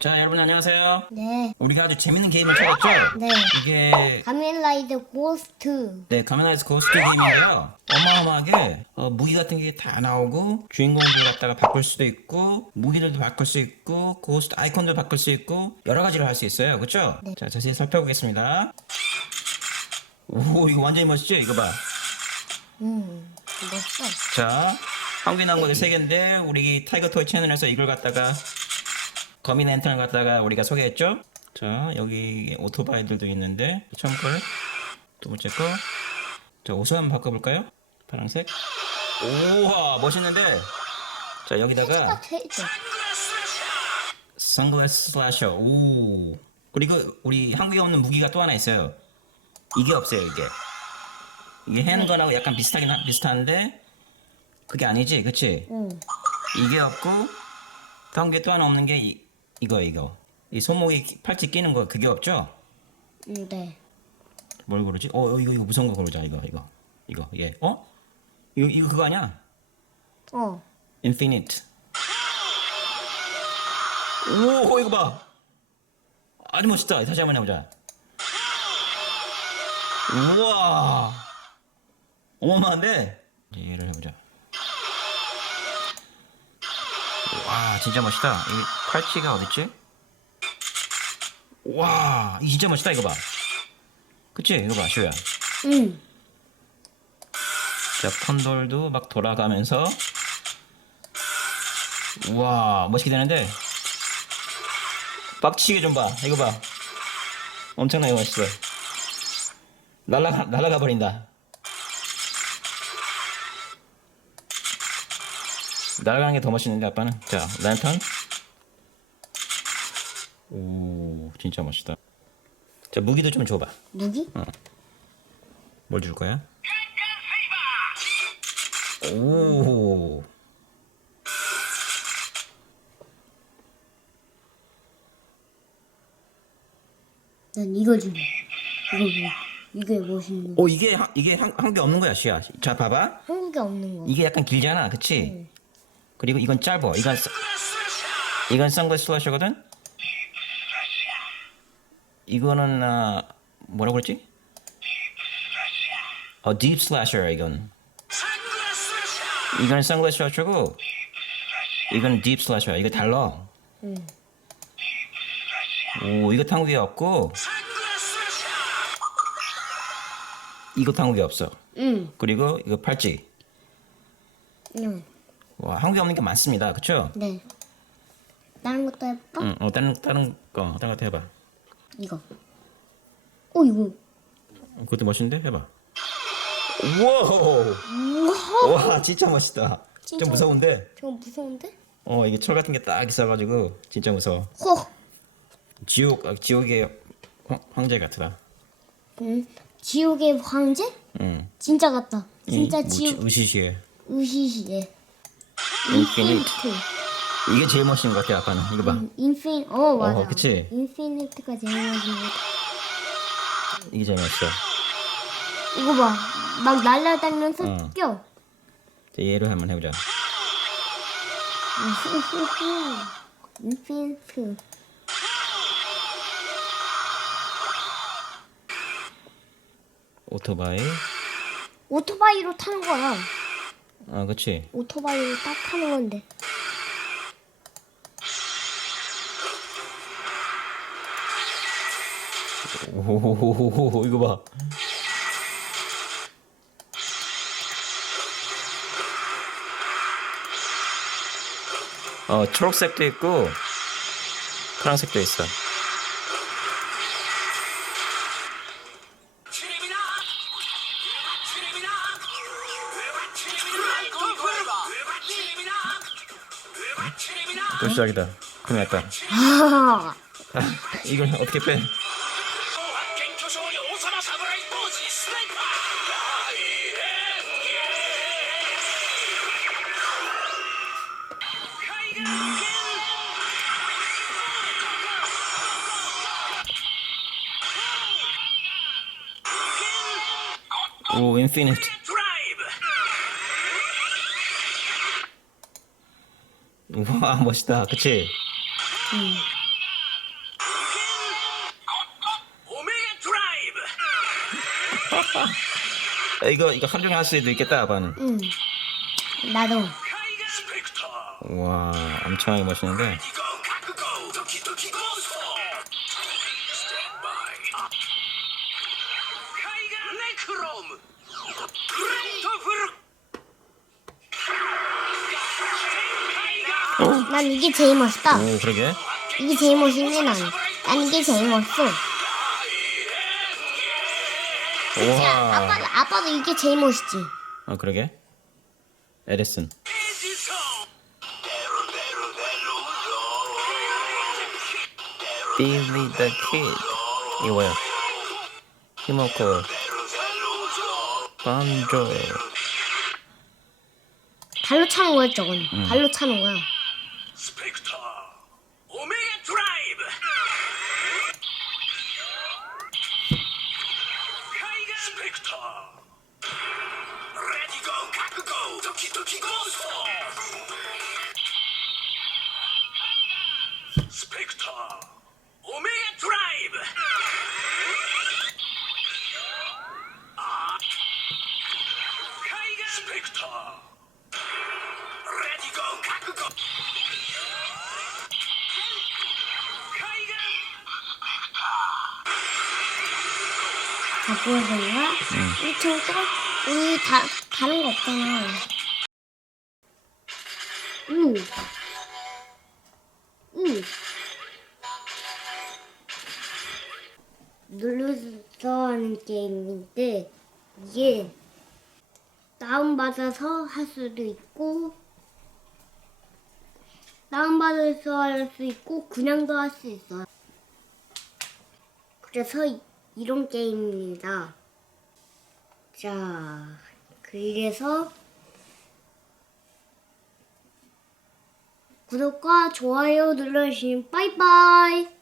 자, 여러분 안녕하세요. 네. 우리가 아주 재밌는 게임을 찾았죠? 네. 이게 가면라이더 고스트. 네, 가면라이즈 고스트 게임인데요. 어마어마하게 어, 무기 같은 게 다 나오고 주인공들 갖다가 바꿀 수도 있고 무기들도 바꿀 수 있고 고스트 아이콘도 바꿀 수 있고 여러 가지를 할수 있어요. 그렇죠? 자, 자세히 살펴보겠습니다. 오, 이거 완전히 멋있죠? 이거 봐. 음, 멋있어. 자, 한국에 나온 것들 세 개인데 우리 타이거 토이 채널에서 이걸 갖다가 거미 랜턴을 갖다가 우리가 소개했죠. 자, 여기 오토바이들도 있는데 처음 걸, 두 번째 거. 자, 옷을 한번 바꿔볼까요? 파란색. 우와, 멋있는데. 자, 여기다가 이제. 선글라스 슬래셔. 오. 그리고 우리 한국에 없는 무기가 또 하나 있어요. 이게 없어요, 이게. 이게 핸건하고 약간 비슷하긴 하- 비슷한데 그게 아니지, 그치? 응. 이게 없고 다음 게또 하나 없는 게 이, 이거 이거 이 손목에 끼- 팔찌 끼는 거 그게 없죠? 음, 네. 뭘 고르지? 어 이거 이거 무서운 거 고르자 이거 이거 이거 예 어? 이거 이거 그거 아니야? 어. 인피니트 오 이거 봐 아주 멋있다 다시 한번 해보자 우와 이제 얘를 진짜 멋있다. 이 팔찌가 어딨지? 와 이거 진짜 멋있다 이거 봐. 그치? 이거 봐 슈야. 응. 자, 펀돌도 막 돌아가면서. 우와 멋있게 되는데? 빡치게 좀 봐. 이거 봐. 엄청나게 멋있어. 날라가 날라가 버린다 날아가는 게 더 멋있는데 아빠는 자 랜턴 오 진짜 멋있다 자 무기도 좀 줘봐 무기? 뭘줄 거야? 오. 난 이거 좀. 이거 뭐. 이게 멋있는 거. 오 이게 한- 이게 한개 없는 거야, 시야. 자, 봐봐. 한국에 없는 거. 이게 약간 길잖아, 그치? 그리고 이건 짧어. 이건 선- 이건 선글라스 슬래셔거든. 이거는 아, 뭐라고 그랬지? 어, 딥 슬래셔 이건. 이건 선글라스 슬래셔고 이건 딥 슬래셔. 이거 달라. 응. 오, 이거 한국에 없고 이거 한국에 없어. 응. 그리고 이거 팔찌. 응. 와, 한국에 없는 게 많습니다. 그쵸? 네. 다른 것도 해볼까? 응, 어, 다른, 다른 거, 다른 거 해봐. 이거. 어, 이거. 그것도 멋있는데? 해봐. 우와! 와, 진짜 멋있다. 진짜. 좀 무서운데? 저거 무서운데? 어, 이게 철 같은 게 딱 있어가지고, 진짜 무서워. 허. 지옥, 아, 지옥의 황, 황제 같더라. 응. 지옥의 황제? 응. 진짜 같다. 진짜 이, 지옥. 으시시해. 으시시에. 인피니트. 인피니트. 이게 제일 멋있는 것 같아, 아빠는. 이거 봐. 인피니. 어, 맞아. 어, 그치? 인피니트가 제일 멋있는 거. 이게 제일 멋있어. 이거 봐. 막 날아다니면서 응. 뛰어. 자, 얘로 한번 해보자. 후후후. 인피니트. 오토바이. 오토바이로 타는 거야. 아, 그치. 오토바이로 딱 타는 건데. 오호호호호, 이거 봐. 어, 초록색도 있고, 파란색도 있어. 잽싸기다. 큰일 났다. 아, 이건 어떻게 빼? 오, 인피니트. 우와 멋있다. 그치? 음. 이거 이거 한종에 할 수도 있겠다 아빠는. 나도. 우와 엄청나게 멋있는데. 난 이게 제일 멋있다. 오 그러게. 이게 제일 멋있네 난. 난 이게 제일 멋있어. 우와. 아빠도 아빠도 이게 제일 멋있지. 아 그러게. 에레슨. Billy 이거야. 히모코. 반조. 발로 차는 거야 저건. 응. 발로 차는 거야. 빅터 레디고 가쿠고 카이가 거야? 응. 1층 또 우리 다 다른 거 없잖아. 응. 음. 눌러서 하는 게임인데 이게 다운받아서 할 수도 있고 다운받아서 할 수 있고 그냥도 할 수 있어요. 그래서 이- 이런 게임입니다. 자, 그래서 구독과 좋아요 눌러주시면 빠이빠이.